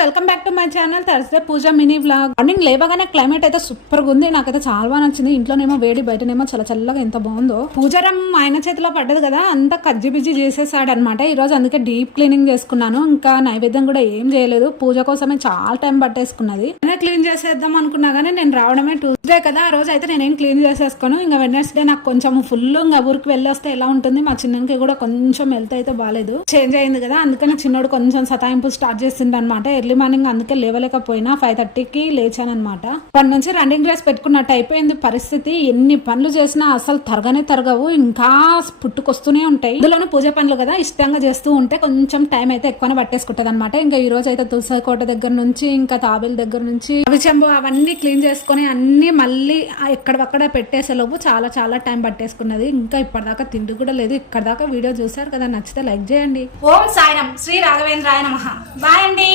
Welcome back to my channel Thursday Pooja mini vlog. Morning లేవగానే climate అయితే super గా ఉంది. నాకైతే చాలా బాగా నచ్చింది. ఇంట్లోనేమో వేడి, బయటనేమో చాలా చల్లగా ఎంత బాగుందో. పూజారం ఆయన చేతిలో పడ్డది కదా, అంతా కజ్జి బిజ్జి చేసేసాడు అనమాట ఈ రోజు. అందుకే డీప్ క్లీనింగ్ చేసుకున్నాను. ఇంకా నైవేద్యం కూడా ఏం చేయలేదు. పూజ కోసమే చాలా టైం పట్టేసుకున్నది. నేనే క్లీన్ చేసేద్దాం అనుకున్నా గానీ నేను రావడమే ట్యూస్డే కదా, ఆ రోజు అయితే నేనేం క్లీన్ చేసేసుకోను. ఇంకా వెడ్నెస్డే నాకు కొంచెం ఫుల్ ఇంకా ఊరికి వెళ్ళొస్తే ఎలా ఉంటుంది, మా చిన్నకి కూడా కొంచెం హెల్త్ అయితే బాగాలేదు, చేంజ్ అయింది కదా. అందుకని చిన్నోడు కొంచెం సతాయింపు స్టార్ట్ చేసిండు అనమాట. ఎర్లీ మార్నింగ్ అందుకే లేవలేకపోయినా 5:30కి లేచాను అనమాట. అప్పటి నుంచి రన్నింగ్ రేస్ పెట్టుకున్నట్టు అయిపోయింది పరిస్థితి. ఎన్ని పనులు చేసినా అసలు తరగవు, ఇంకా పుట్టుకొస్తూనే ఉంటాయి. ఇందులోనే పూజ పనులు కదా, ఇష్టంగా చేస్తూ ఉంటే కొంచెం టైం అయితే ఎక్కువనే పట్టేసుకుంటది అనమాట. ఇంకా ఈ రోజు అయితే తులసి కోట దగ్గర నుంచి, ఇంకా తాబేలు దగ్గర నుంచి, అవిచెంబు అవన్నీ క్లీన్ చేసుకుని అన్ని మళ్ళీ ఎక్కడక్కడ పెట్టేసేలోపు చాలా చాలా టైం పట్టేసుకున్నది. ఇంకా ఇప్పటిదాకా తిండి కూడా లేదు. ఇక్కడ దాకా వీడియో చూసారు కదా, నచ్చితే లైక్ చేయండి. ఓం సాయిరాం, శ్రీ రాఘవేంద్రాయ నమః. బాయ్ అండి.